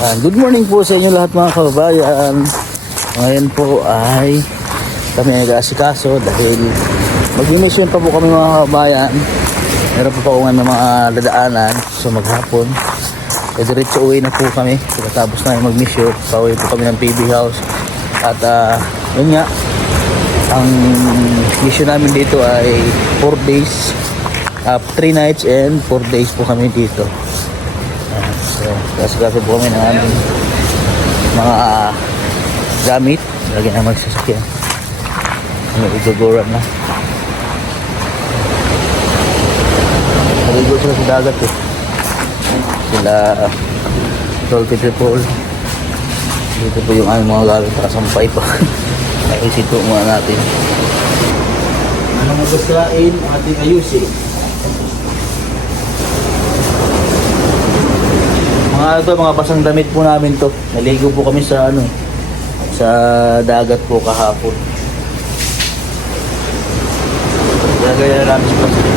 Good morning po sa inyo lahat mga kababayan. Ngayon po ay kami nag-aasikaso dahil mag-mission pa po kami mga kababayan. Meron pa po kung ano mga dadaanan. So maghapon diretso uwi na po kami. Pagkatapos na mag-mission, pauwi po kami ng PB House. At yun nga, ang mission namin dito ay 4 days, 3 nights and 4 days po kami dito. So, kasi po kami ng aming mga gamit. Lagyan na magsasakyan. May iguguran na. Naligo sila sa dagat eh. Sila Salty People. Dito po yung aming mga gamit. Nakasampay pa. Naisito muna natin. Mga basain ating ayusin. Mga basang damit po namin to. Naligo po kami sa sa dagat po kahapon. Gagaya na namin sa plastic.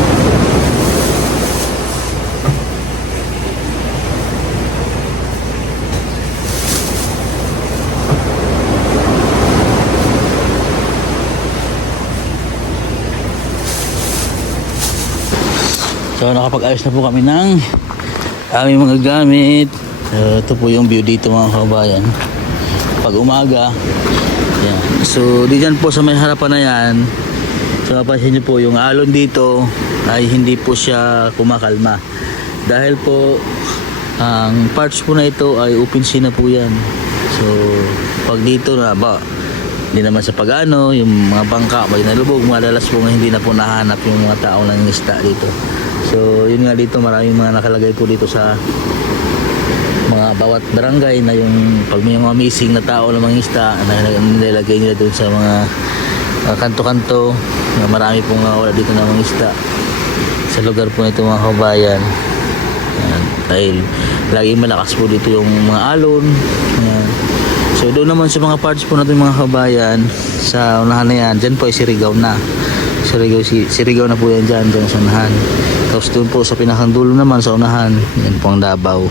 So nakapag-ayos na po kami ng aming mga gamit. Ito po yung view dito mga kababayan pag umaga. Yan. So diyan po sa may harapan na yan, so mapapansin nyo po yung alon dito ay hindi po siya kumakalma dahil po ang parts po na ito ay open sea na po yan. So pag dito na ba, hindi naman sa pag-ano yung mga bangka, pag nalubog, madalas po hindi na po nahanap yung mga tao ng isda dito. So yun nga, dito maraming mga nakalagay po dito sa mga bawat barangay na yung pag may mga missing na tao na mga isda na nilalagay nila doon sa mga kanto-kanto na marami pong wala dito na mga isda sa lugar po nito mga kabayan. Dahil laging malakas po dito yung mga alon. Ayan. So doon naman sa mga parts po natin mga kabayan sa unahan na yan, dyan po ay Surigao na. Surigao na po yan dyan sa unahan. Tapos doon po sa pinakang naman sa unahan, yan po ang Davao.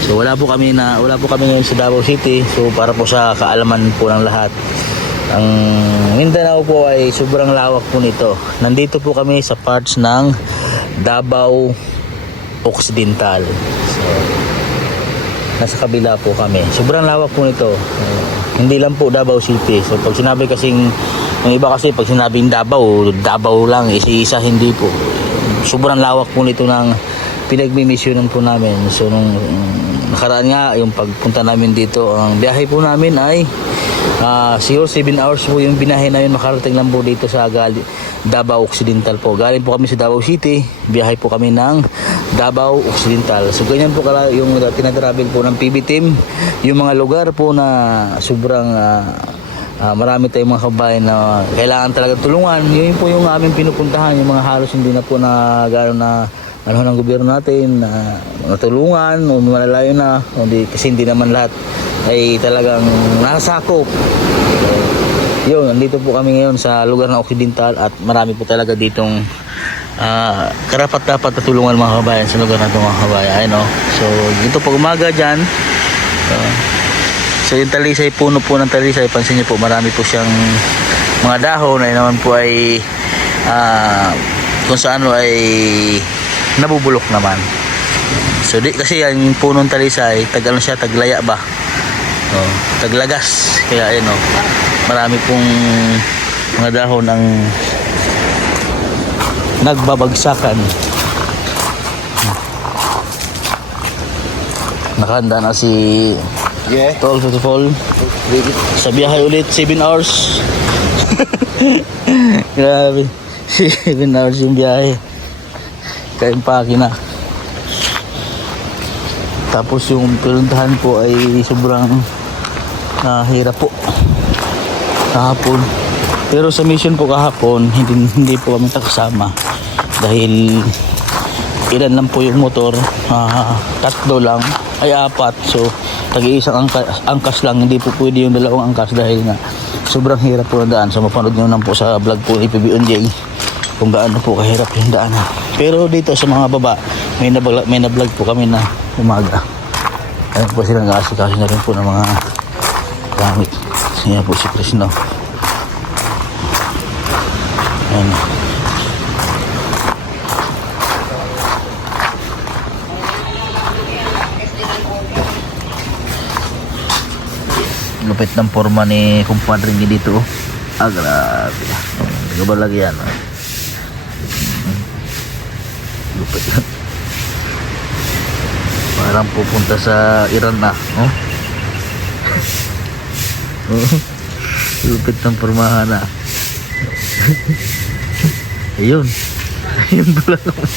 So wala po kami ngayon sa Davao City. So para po sa kaalaman po ng lahat, ang Mindanao po ay sobrang lawak po nito. Nandito po kami sa parts ng Davao Occidental. So nasa kabila po kami. Sobrang lawak po nito. Hindi lang po Davao City. So pag sinabi kasing yung iba kasi pag sinabing Davao lang, isa-isa, hindi po. Sobrang lawak po nito ng pinagmimisyonan po namin. So nung nakaraan nga, yung pagpunta namin dito, ang biyahe po namin ay siguro 7 hours po yung binahe namin, makarating lang po dito sa Davao Occidental po. Galing po kami sa Davao City, biyahe po kami ng Davao Occidental. So ganyan po yung tinatravel po ng PB team, yung mga lugar po na sobrang marami tayong mga kabayan na kailangan talaga tulungan. Yun po yung aming pinupuntahan, yung mga halos hindi na po na gano'n na ng gobyerno natin natulungan o malalayo na kasi hindi naman lahat ay talagang nasakop. Yun, nandito po kami ngayon sa lugar ng Occidental at marami po talaga ditong karapat-dapat na tulungan mga kabayan sa lugar na ito mga kabayan. So dito po umaga dyan, so yung talisay, puno po ng talisay, pansin niyo po marami po siyang mga dahon na naman po ay kung saan ay nabubulok naman. So di kasi yung punong talisay siya, taglaya ba, taglagas, kaya ayun marami pong mga dahon ang nagbabagsakan. Nakahanda na si Tall to fall sa biyahe ulit, 7 hours. Grabe, 7 hours yung biyahe, kaimpake na. Tapos yung pinuntahan po ay sobrang hirap po kahapon. Pero sa mission po kahapon, hindi po kami kasama dahil ilan lang po yung motor, tatlo lang ay 4. So tag-iisang angkas lang, hindi po pwede yung dalawang angkas dahil nga sobrang hirap po ng daan. So mapanood nyo lang po sa vlog po ni PBNJ kung gaano po kahirap yung daan. Pero dito sa mga baba, may na-vlog po kami na umaga. Ayun po silang asikaso na rin po ng mga gamit. Yan po si Krishna. Ayan. Lupit ng forma ni kumpadre ni dito. Grabe. Gabalag yan. Lupit yan. Parang pupunta sa Iran na. Oh? Lupit ng formahan na. Ayun. Ayun pala naman.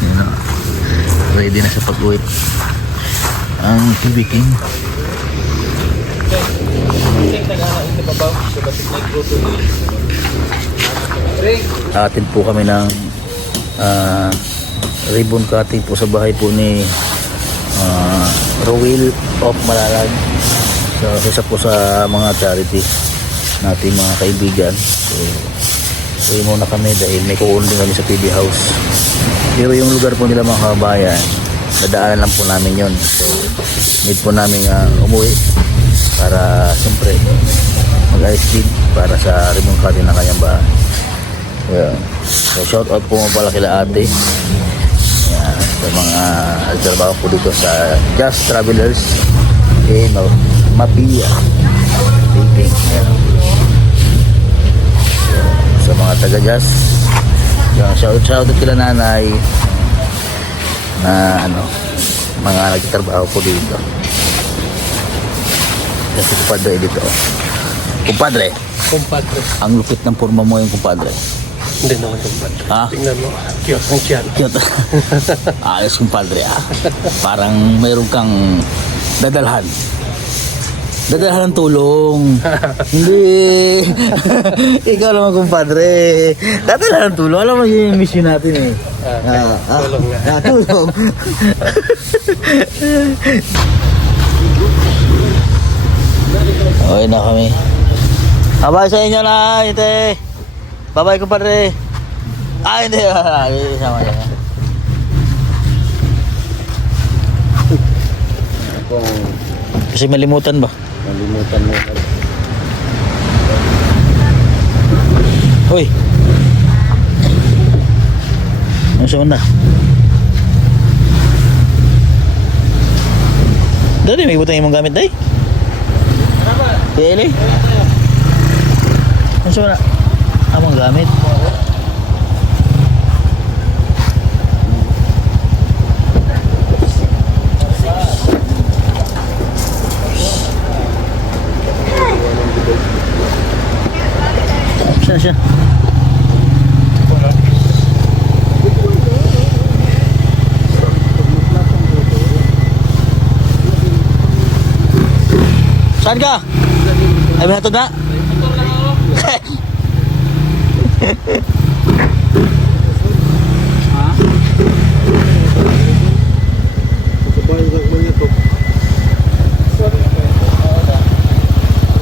Yan na. Ready na sa pag-uwi ang TV King. Atin po kami ng ribbon cutting po sa bahay po ni Rowell of Malalag. So, isa po sa mga charity natin mga kaibigan. So, uwi muna kami dahil may kukunin din kami sa PB House. Pero yung lugar po nila mga kabayan, nadaanan lang po namin yon. So, need po namin umuwi para siyempre mag-ice cream para sa ribbon cutting ng kanyang bahay. Yeah. So, shout out po pala kila ate. Yeah, sa mga nagtrabaho po dito sa Just Travelers Mapia dating. Yeah. So, sa mga taga Just, shout out kila nanay na mga nagtatrabaho po dito. Kasi kumpadre dito. Kumpadre, ang lupit ng forma mo yung kumpadre. Hindi naman kumpadre. Ha? Tingnan mo, cute ang tiyan. Cute. Ayos kumpadre Parang mayroon kang dadalhan. Dadalhan ng tulong. Hindi. Ikaw naman kumpadre. Dadalhan ng tulong. Alam mo yung mission natin eh. Tulong nga. Tulong. Okay na kami. Bye sa inyo na ite. Bye kumpadre. Hindi. Sama niya. Kasi malimutan ba? Nalimutan mo. Hoy. Ano siya na? Dali, may butang imong gamit day? Kaya ili? Ano siya na? Amang gamit? Siya. Saan ka? Ay, may hatod na?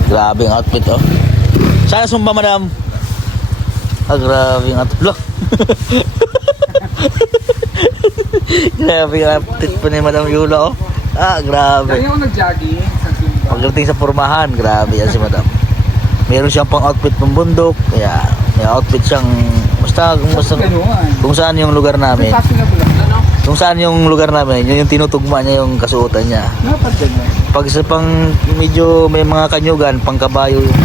Grabe ang outfit oh. Sana sumba madam. Grabe ang outfit. Grabe ang outfit po ni Madam Yula oh. Grabe. Kaya ako nag-jogging sa Zumba. Pagdating sa pormahan, grabe yan si Madam. Meron siyang pang outfit ng bundok. Kaya may outfit siyang basta kung saan yung lugar namin. Kung saan yung lugar namin, yun yung tinutugma niya yung kasuotan niya. Pag sa pang medyo may mga kanyugan, pang kabayo yung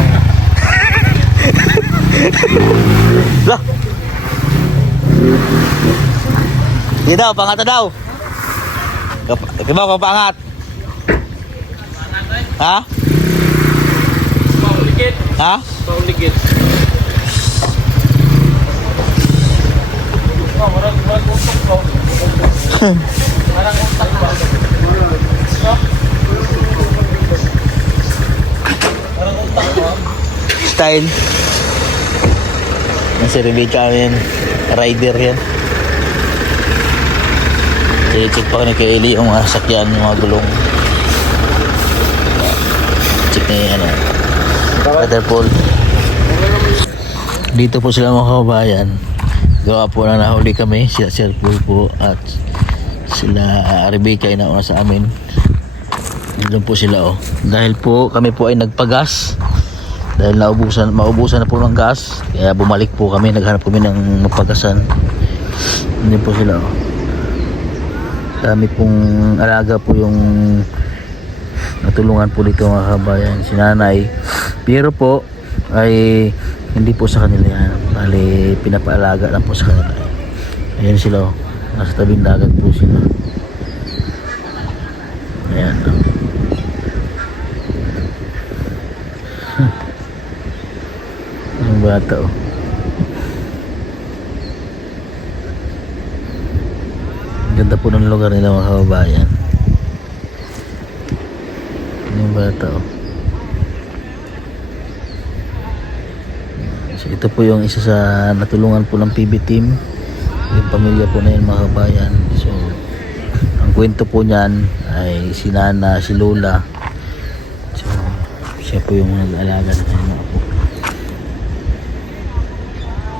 lah. Di daw, pangat na daw. Kibaw, papangat. Ha? Pauligid. Ha? Pauligid. Marang utok ko. Marang utak ba? Marang utak ba? Style. Si Rebecca yan. Rider yan. Check pa kami kay Eli yung mga sakyan, yung mga gulong. Check ni Waterfall. Dito po sila mga kababayan gawa po na nahuli kami, sila Sir Pulpo at sila Rebecca ay nauna sa amin. Doon po sila oh. Dahil po kami po ay nagpagas. Dahil maubusan na po ng gas, kaya bumalik po kami, naghanap kami ng mapagasan. Hindi po sila oh. Dami pong alaga po yung natulungan po dito mga kabayan, si nanay. Pero po ay hindi po sa kanila yan, bali pinapaalaga lang po sa kanila. Ayan sila oh. Nasa tabing dagat po sila. Ayan oh. Ang bata oh. Ganda po ng lugar nila mga kababayan. Yung bata oh. So ito po yung isa sa natulungan po ng PB team. Yung pamilya po na yun mga kababayan. So ang kwento po niyan ay si Nana, si Lola. So siya po yung nag-alaga na kanina po.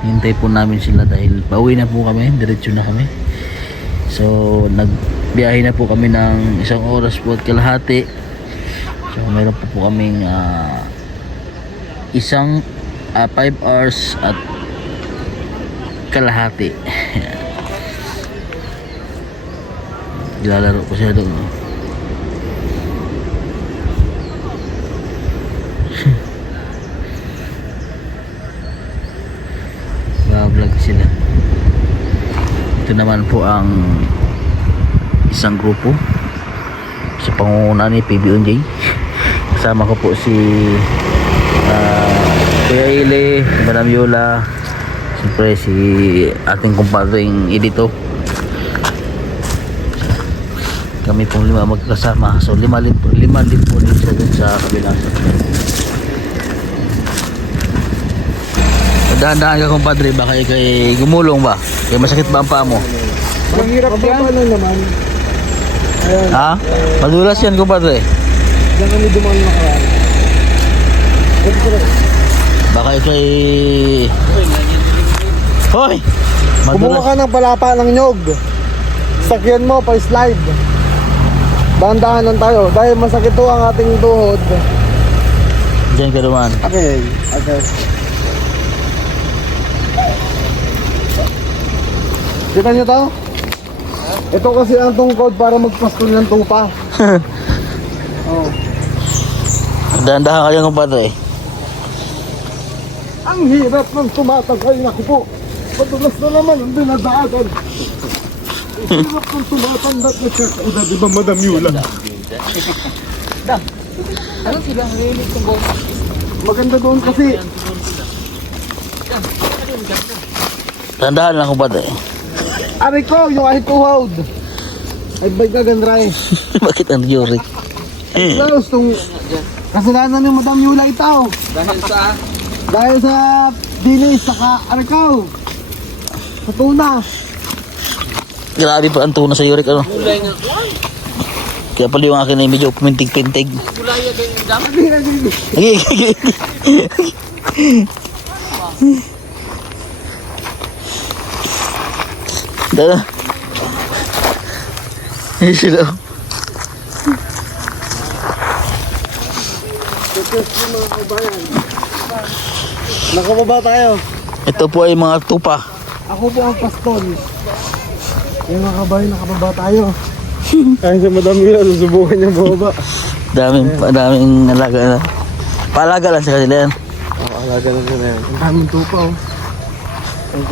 Hintay po namin sila dahil pauwi na po kami, diretso na kami. So nagbiyahe na po kami ng 1 oras po at kalahati. So meron po kaming 5 hours at kalahati. Lalaro po siya doon. Vlog sila. Ito naman po ang isang grupo sa pangunguna ni PBOJ. Kasama ko po si Kuya Ile, Madam Yola, siyempre si ating kumpadring Edito. Kami pong 5 magkasama. So 5 din po dito dun sa kabilang. Dahan-dahan ka kumpadre, baka ikay gumulong ba? Kaya masakit ba ang paa mo? Ang hirap yan. Paano naman? Ayan. Ha? Madulas yan kumpadre. Diyan kami dumaan nakaraan. Baka ikay... Hoy! Kumuha ka ng palapa ng nyog. Sakyan mo, pa-slide. Dahan-dahan lang tayo. Dahil masakit to ang ating tuhod. Diyan ka duman. Okay. Kita nyo to? Ito kasi ang tungkod para magpastol ng tupa. Oh. Dahan-dahan kayo kumpadre. Ang hirap ng tumatagay. Naku po. Madulas na naman ang dinadaagan. Ang hirap ng tumatandat na siya. O di ba Madam Yula? Ano silang rinig kung goma? Maganda doon kasi. Dahan-dahan lang kumpadre. Aray ko, yung ahit tuhod. Ay bay ka gandray. Bakit ang yurik? Klaus, itong kasalanan ni Madam Yula itaw. Dahil sa dinis, saka arikaw. Sa tuna. Grabe pa ang tuna sa yurik ano. Kaya pala yung akin ay medyo pumintig-pintig. Kulaya kayo yung dami. Dala. Ini sila. Nakababa tayo. Ito po ay mga tupa. Ako po ang pastol. Yung mga kabayo, nakababa tayo. Kaya sa Madam Yula, susubukan niya baba. Daming alaga na. Paalaga lang sa kanila yan. Alaga lang na yan. Ang daming tupa oh.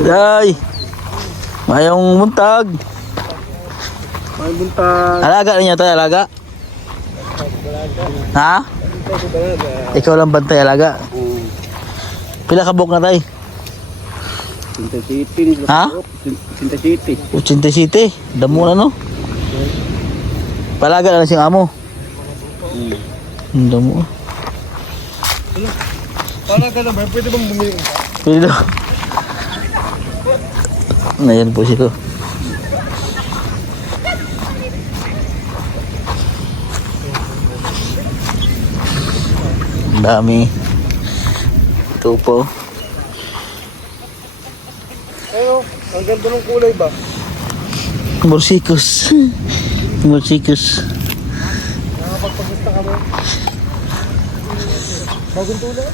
Ay! Mayong muntag. May buntag. Alaga niya tayo, alaga? Ha? Ikaw lang bantay, alaga? Pila ka buhok na tayo? Sinta City. Ha? Sinta City. 87. Damo na no? Palaga lang siyang amo. Damo. Palaga na ba? Pwede bang bumili? Pwede daw. Ayan po sila. Ang dami. Ito po. Ayo, Ang ganda ng kulay ba? Morsikos. Morsikos. Nakapagpagista ka mo? Bagong tulay?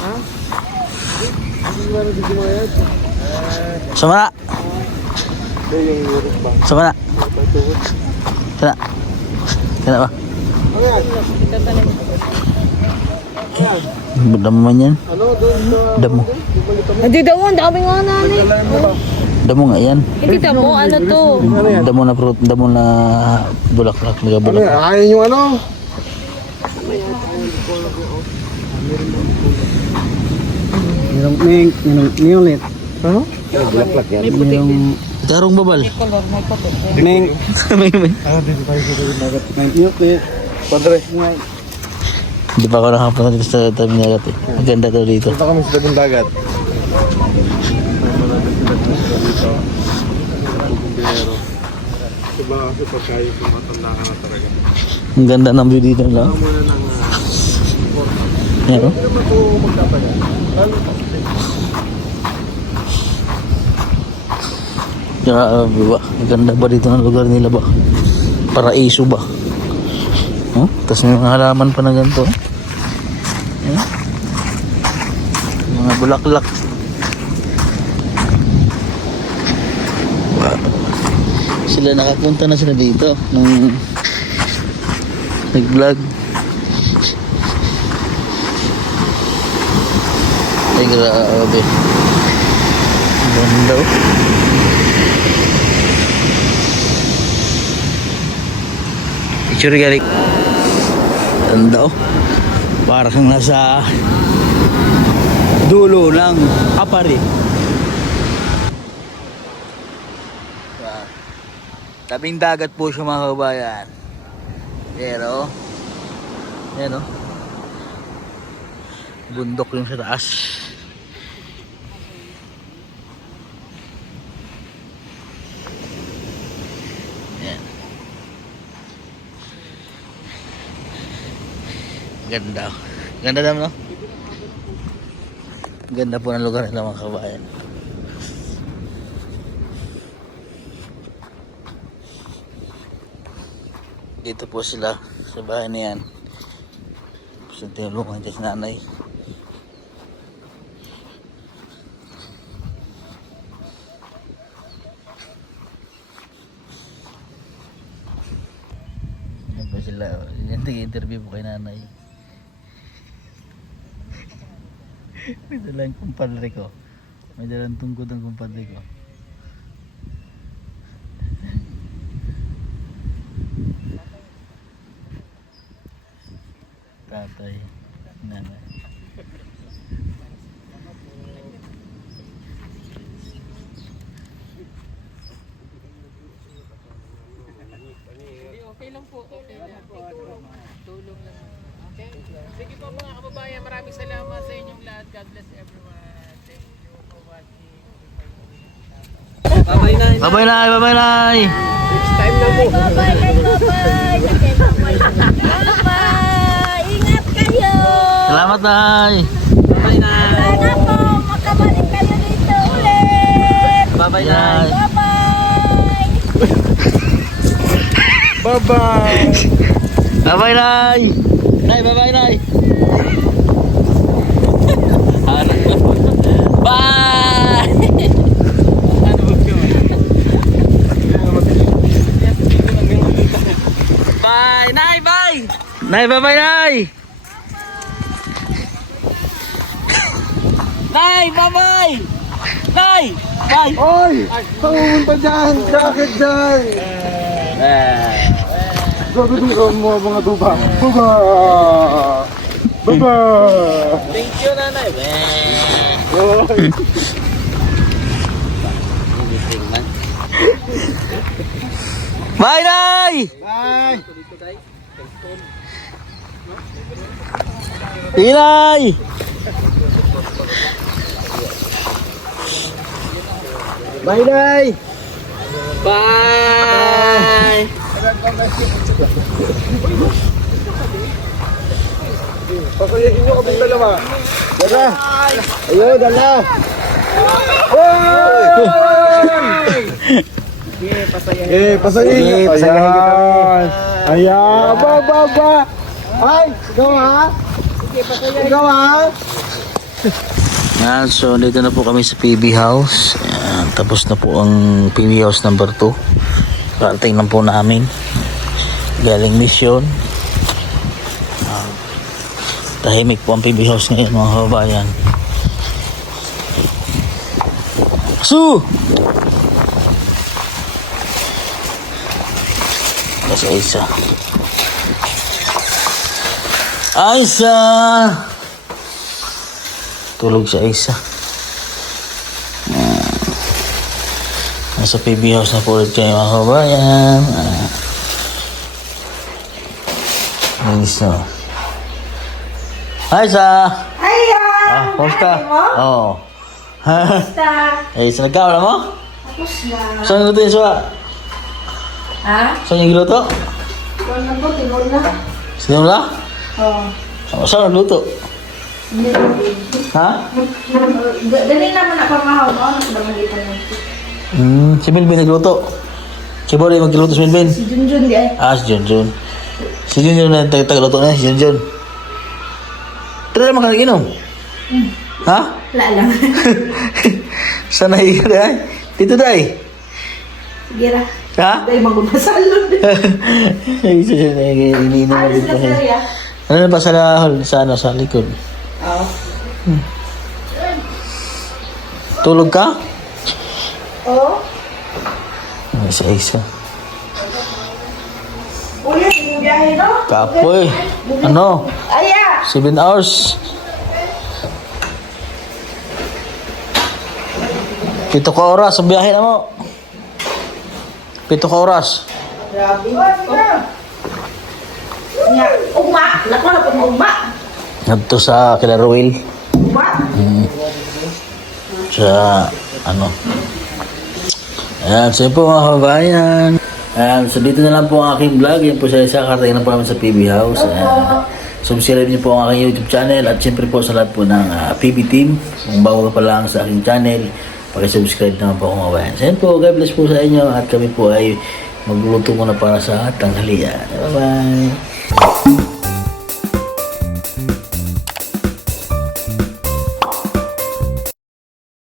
Ha? Hindi ba na bigyan mo yan? Sama na. Yung Europe ba? Sama na. Sana. Sana ba? Ano yan? Damo man yan. Ano? Doon sa... Damo. Hindi daw, ang dami nga namin. Kalahin mo ba? Damo nga yan. Hindi daw, ano to? Ano yan? Damo na fruit. Damo na bulaklak. Mga Ano yan? bulaklak. Ayaw yung ano? May ulit. Ano? Tarong babal. May Ah, dito tayo sa dagat. ulit. Padre. Hindi pa ako nakapunta dito sa tabi ng dagat eh. Ang ganda daw dito. Punta kami sa dagat dagat. Diba kasi pagkayo tumatanda ka na talaga. Ang ganda ng view dito lang. Muna ng... Yan o. Hindi naman ito magtatagal. Lalo pa. Grabe ba? Ang ganda ba dito ng lugar nila ba? Paraiso ba? Oh? Tapos may mga halaman pa na ganito. Eh? Mga bulaklak. Wow. Sila nakapunta na sila dito nung nag-vlog. Ay grabe. Ang ganda oh. Picture galing. Ganda oh. Para kang nasa dulo ng Apari. Tabing dagat po siya mga kabayan. Pero yan oh. Bundok yung sa taas. Yan. Ganda. Ganda naman no? Ganda po ng lugar nila mga kabayan. Dito po sila sa bahay na yan. Sa tinulungan dyan si nanay. Yan po sila. Yan nag-interview po kay nanay. May dalang kumpadre ko. May dalang tungkod ang kumpadre ko. Tatay, nanay. Okay lang po, okay lang. Tulong lang. Okay? Sige po mga kababayan, maraming salamat sa inyong lahat. God bless everyone. Thank you for watching. Bye-bye na. Bye-bye nay, bye-bye nay. Next time na po. Bye-bye, bye-bye. Bye-bye. Ingat kayo. Salamat nay. Bye-bye na. Sana po makabalik kayo dito ulit. Bye-bye na. Nay. Bye-bye. Bye-bye! Bye-bye nay. Nay, bye-bye nay. Bye. Bye, nay, bye. Nay, bye-bye nay. Nay, bye-bye. Nay, bye. Oy! Saan pumunta dyan? Jacket dyan! Sabi ko mga duba. Buba! Buba! Thank you, nanay. Oy! Bye, nay. Bye! Sige, nay. Bye, Day! Bye. Pasayahin nyo kaming dalawa. Dala! Ayun, dala! Pasayin. Ayan. Ayan. Ba. Ay, ikaw ha? Ikaw ha? Yan, so dito na po kami sa PB House. Yan, tapos na po ang PB House number 2. Karating lang po namin. Galing mission. Tahimik po ang PB House ngayon mga kababayan. Su! Kasi Aisa. Aisa! Tulog si Aisa. Nasa PB House na po ulit kayo mga kababayan. Linis na. Aisa! Hiya! Kumusta? Oo. Basta. Aisa, nagkawala mo? Tapos na. Saan niluto yung suwa? Ha? Saan yung giluto? Doon na po, tinol na. Sinula? Oo. Saan nagluto? Hindi. Ha? Dali naman ako mahaw mo. Ano ko naman dito na? Si Milvin nagluto. Si Bory magluto si Milvin. Si Junjun di ay. Si Junjun. Si Junjun na tagaluto na, si Junjun. Tara naman ka nag-inom. Ha? Wala lang. Saan nahiga na ay? Dito na ay. Sige ra. Ha? Dahil magbasalon. Ay, isa na iniinom na Alis dito. na serya. Ano na ba sa likod? Oo. Tulog ka? Oo. Isa. Uy, yung biyahe no? Kapoy. Ano? Aya! 7 hours. 7 ka oras ang biyahe na mo. 7 ka oras. Grabe. Nga, ugma. Lako na po ugma. Nandito sa Kilaruil. Ugma. Sa ano. Ayan, so yun po mga kababayan. Ayan, so dito na lang po ang aking vlog. Yan po sa isa, karating na po namin sa PB House. Ayan. Subscribe niyo po ang aking YouTube channel at siyempre po sa lahat po ng PB team. Kung bago ka pa lang sa aking channel, pakisubscribe naman po mga kababayan. So yun po, God bless po sa inyo at kami po ay magluluto muna para sa tanghalian. Bye-bye!